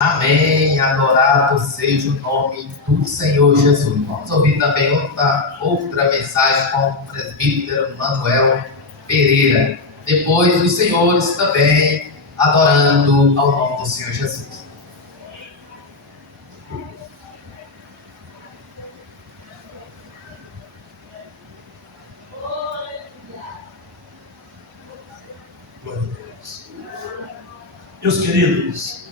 Amém, adorado seja o nome do Senhor Jesus. Vamos ouvir também outra mensagem com o presbítero Manuel Pereira. Depois os senhores também adorando ao nome do Senhor Jesus. Glória a Deus. Meus queridos,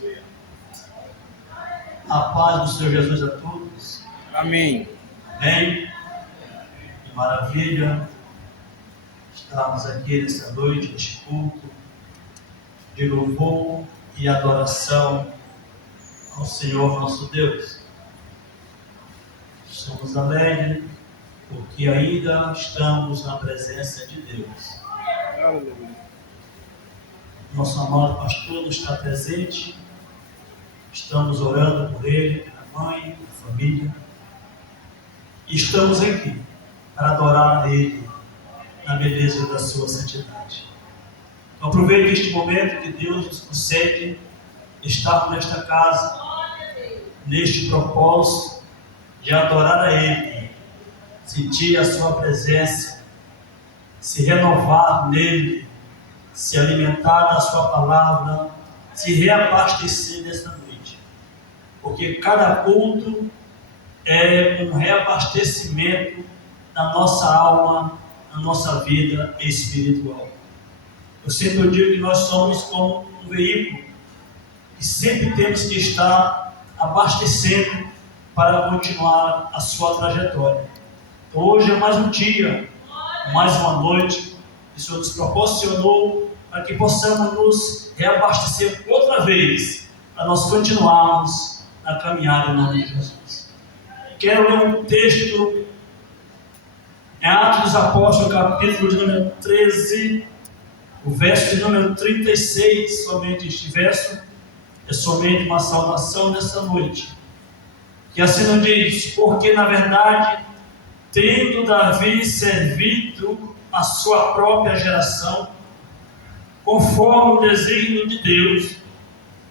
a paz do Senhor Jesus a todos. Amém. Amém. Que maravilha estarmos aqui nesta noite, neste culto de louvor e adoração ao Senhor nosso Deus. Estamos alegres porque ainda estamos na presença de Deus. Aleluia. Nosso amado pastor não está presente. Estamos orando por ele, pela mãe, pela família. E estamos aqui para adorar a ele na beleza da sua santidade. Então, aproveite este momento que Deus nos concede estar nesta casa, neste propósito de adorar a ele, sentir a sua presença, se renovar nele, se alimentar da sua palavra, se reabastecer nesta noite. Porque cada culto é um reabastecimento da nossa alma, da nossa vida espiritual. Eu sempre digo que nós somos como um veículo e sempre temos que estar abastecendo para continuar a sua trajetória. Então, hoje é mais um dia, mais uma noite que o Senhor nos proporcionou para que possamos nos reabastecer outra vez, para nós continuarmos na caminhada em nome de Jesus. Quero ler um texto em Atos dos Apóstolos, capítulo de número 13, o verso de número 36. Somente este verso é somente uma saudação nessa noite, que assim nos diz: porque na verdade, tendo Davi servido a sua própria geração, conforme o desígnio de Deus,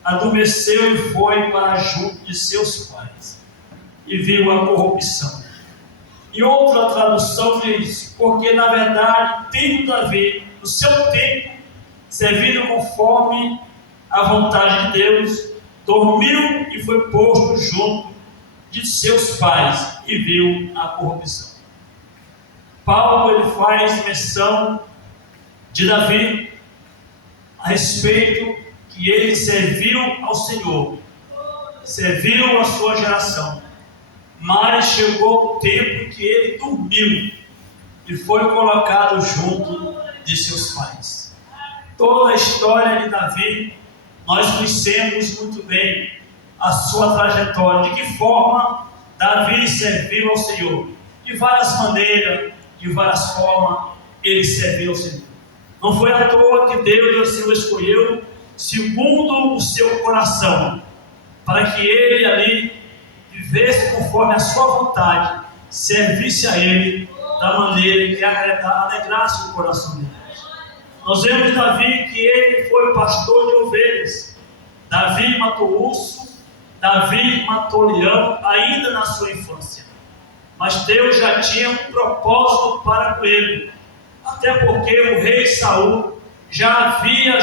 adormeceu e foi para junto de seus pais, e viu a corrupção. E outra tradução diz: porque na verdade, tendo Davi, no seu tempo, servido conforme a vontade de Deus, dormiu e foi posto junto de seus pais, e viu a corrupção. Paulo ele faz menção de Davi a respeito que ele serviu ao Senhor, serviu a sua geração, mas chegou o tempo em que ele dormiu e foi colocado junto de seus pais. Toda a história de Davi, nós conhecemos muito bem a sua trajetória, de que forma Davi serviu ao Senhor. De várias maneiras, de várias formas, ele serviu ao Senhor. Não foi à toa que Deus assim o escolheu, segundo o seu coração, para que ele ali vivesse conforme a sua vontade, servisse a ele da maneira que alegrasse o coração de Deus. Nós vemos Davi que ele foi pastor de ovelhas. Davi matou urso, Davi matou leão ainda na sua infância. Mas Deus já tinha um propósito para com ele, até porque o rei Saul já havia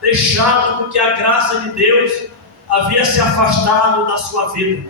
deixado com que a graça de Deus havia se afastado da sua vida.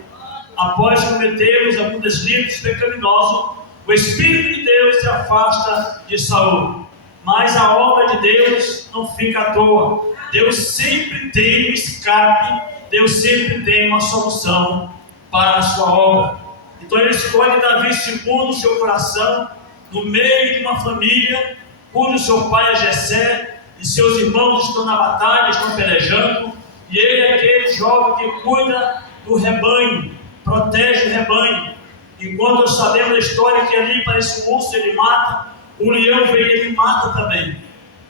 Após cometermos alguns deslides pecaminosos, o Espírito de Deus se afasta de Saul. Mas a obra de Deus não fica à toa. Deus sempre tem um escape, Deus sempre tem uma solução para a sua obra. Então ele escolhe Davi segundo o seu coração, no meio de uma família cujo seu pai é Jessé, e seus irmãos estão na batalha, estão pelejando, e ele é aquele jovem que cuida do rebanho, protege o rebanho. E quando nós sabemos a história que ali parece um urso, ele mata, o leão vem e ele mata também.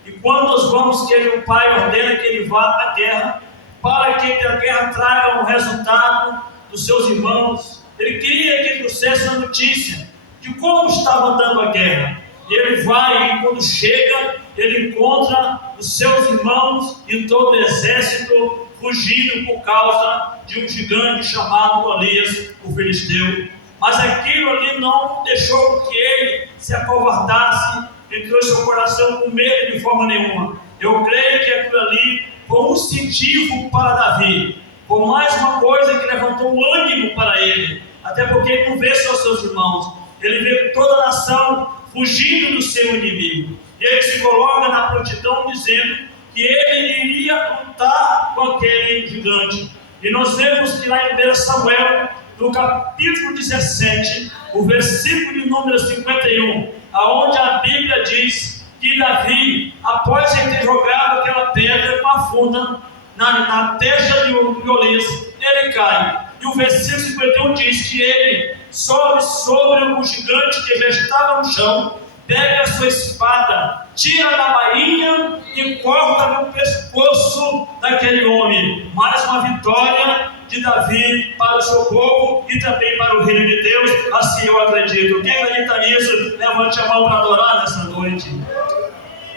E quando nós vamos que o pai ordena que ele vá à guerra, para que a guerra traga um resultado dos seus irmãos, ele queria que trouxesse a notícia de como estava andando a guerra. E ele vai, e quando chega, ele encontra os seus irmãos e todo o exército fugindo por causa de um gigante chamado Golias, o filisteu. Mas aquilo ali não deixou que ele se acovardasse, entrou em seu coração com medo de forma nenhuma. Eu creio que aquilo ali foi um incentivo para Davi, foi mais uma coisa que levantou o ânimo para ele, até porque ele não vê só seus irmãos, ele vê toda a nação fugindo do seu inimigo, e ele se coloca na prontidão dizendo que ele iria lutar com aquele gigante. E nós vemos que lá em 1 Samuel, no capítulo 17, o versículo de número 51, aonde a Bíblia diz que Davi, após ele ter jogado aquela pedra com a funda na testa de Golias, ele cai. E o versículo 51 diz que ele sobe sobre o gigante que já estava no chão, pega a sua espada, tira da bainha e corta no pescoço daquele homem. Mais uma vitória de Davi para o seu povo e também para o reino de Deus, assim eu acredito. Quem acredita nisso, levante a mão para adorar nessa noite.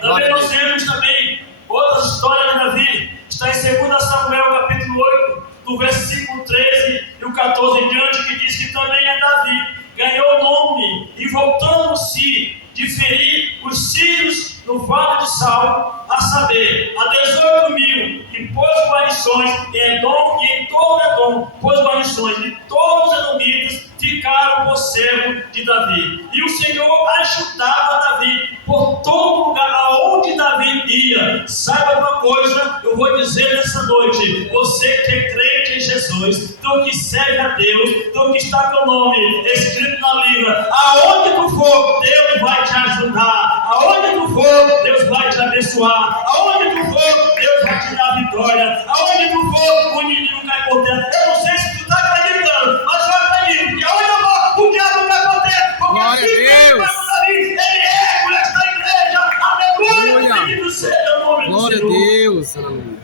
Também nós temos também outras histórias de Davi, está em 2 Samuel capítulo 8, do versículo 13 e o 14 em diante, que diz que também é Davi, ganhou nome e voltando-se de ferir os sírios no vale de Saul, a saber, a 18.000, e pôs guarnições em Edom e em todo Edom, pôs guarnições, e todos os edomitas ficaram por servo de Davi. E o Senhor ajudava Davi por todo lugar aonde Davi ia. Saiba uma coisa, eu vou dizer nessa noite: você que é crente em Jesus, tu que serve a Deus, tu que está com o nome escrito na Bíblia, aonde tu for, Deus vai te ajudar. Aonde tu for, Deus vai te abençoar. Aonde tu for, Deus vai te dar vitória. Aonde tu for, o inimigo cai por terra. Eu não sei se tu está acreditando, mas eu acredito, porque aonde eu vou, o diabo cai por terra. Porque glória assim a Deus. Ele é por esta igreja. Aleluia. Bendito seja o nome do Glória a Senhor. Deus. Aleluia.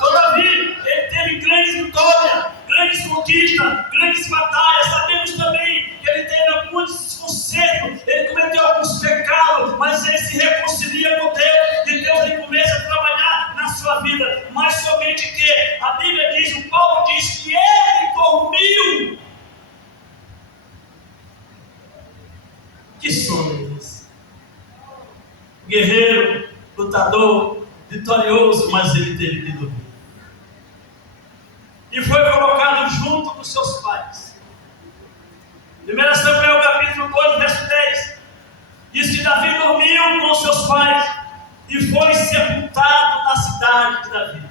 Todavia, ele teve grandes vitórias, grandes conquistas, grandes batalhas. Sabemos também que ele teve alguns desconcertos, ele cometeu alguns pecados, mas ele se reconcilia com Deus, e Deus ele começa a trabalhar na sua vida. Mas somente que a Bíblia diz, o Paulo diz que ele dormiu. Que sono é esse? Guerreiro, lutador, vitorioso, mas ele teve que dormir. E foi colocado junto dos seus pais. 1 Samuel capítulo 2, verso 10, diz que Davi dormiu com seus pais e foi sepultado na cidade de Davi.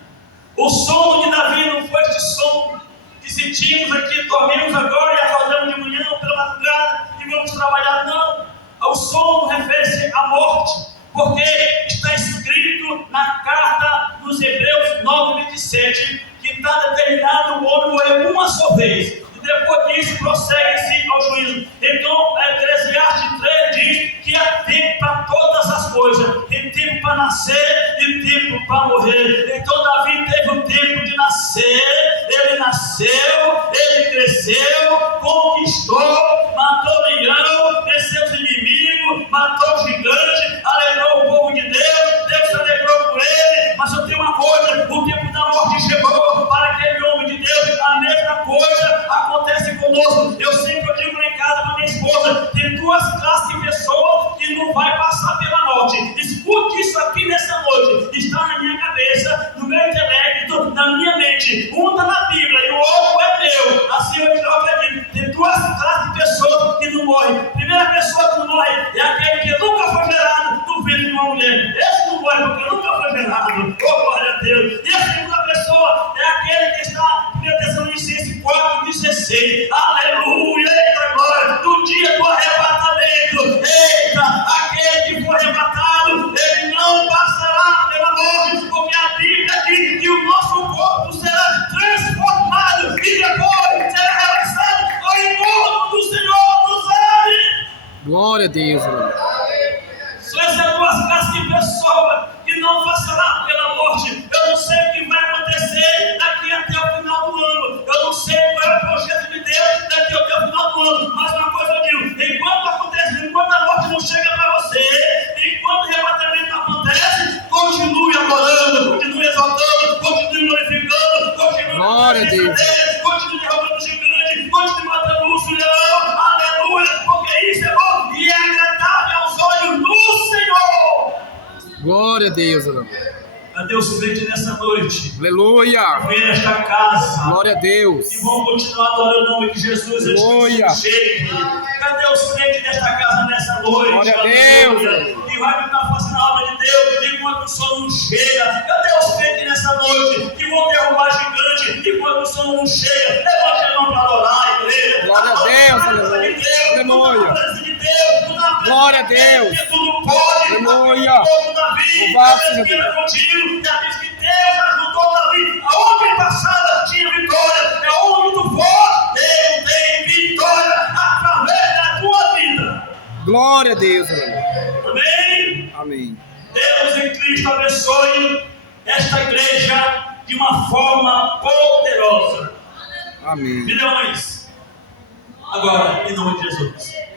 O sono de Davi não foi este sono que sentimos aqui, dormimos agora e acordamos de manhã ou pela madrugada e vamos trabalhar. Não, o sono refere-se à morte, porque está escrito na carta dos Hebreus 9:27, que está determinado o homem morrer uma só vez, e depois disso prossegue-se ao juízo. Então, Eclesiastes 3 diz que há tempo para todas as coisas, tem tempo para nascer e tempo para morrer. Então, Davi teve um tempo de nascer, ele nasceu, ele cresceu, conquistou, matou leão, venceu os inimigos, matou o gigante, alegrou o povo de Deus, Deus se alegrou por ele. Mas eu tenho uma coisa: o tempo da morte chegou para aquele homem de Deus. A mesma coisa acontece conosco. Eu sempre digo lá em casa para minha esposa: tem duas classes de pessoas que não vai passar pela morte. Escute isso aqui nessa noite, está na minha cabeça, no meu intelecto, na minha mente. Um está na Bíblia e o outro é meu. Assim eu acredito. Tem duas classes de pessoas que não morrem. A primeira pessoa que não morre é aquele que nunca foi gerado do ventre de uma mulher. Esse não morre porque nunca foi gerado. Oh, glória a Deus. E a segunda pessoa é aquele que está em 1 Tessalonicenses 4:16. Aleluia, eita glória, do dia do arrebatamento. Eita, aquele que foi arrebatado, ele não passará pela morte, porque a Bíblia diz que o nosso corpo será transformado e depois será realizado ao encontro do Senhor nos ares. Glória a Deus. Aleluia. São essas duas classes de pessoas que não passarão pela morte. Eu não sei o que vai acontecer daqui até o final do ano. Eu não sei qual é o projeto de Deus daqui até o final do ano. Mas uma coisa eu digo: enquanto acontece, enquanto a morte não chega para você, enquanto o arrebatamento acontece, continue adorando, continue exaltando, continue glorificando, continue derrubando o gigante, continue matando o urso leão, aleluia, porque isso é bom e é agradável aos olhos do Senhor. Glória a Deus, aleluia. Cadê os crentes nessa noite? Aleluia. Vem nesta casa. Glória a Deus. E vão continuar adorando o nome de Jesus. Aleluia. Cadê os crentes desta casa nessa noite? Glória a Deus. E vai estar fazendo a obra de Deus enquanto o sol não chega. Cadê os crentes nessa noite que vão derrubar gigante enquanto o sol não chega? Levante a mão para adorar a igreja. Glória a Deus. Aleluia. Glória a Deus. Aleluia. Louvado seja Deus. Contigo, já diz que Deus ajudou Davi. Aonde passada tinha vitória. É onde tu for, Deus tem vitória através da tua vida. Glória a Deus, aleluia. Amém? Amém. Deus em Cristo abençoe esta igreja de uma forma poderosa. Amém. Milhões. Agora, em nome de Jesus.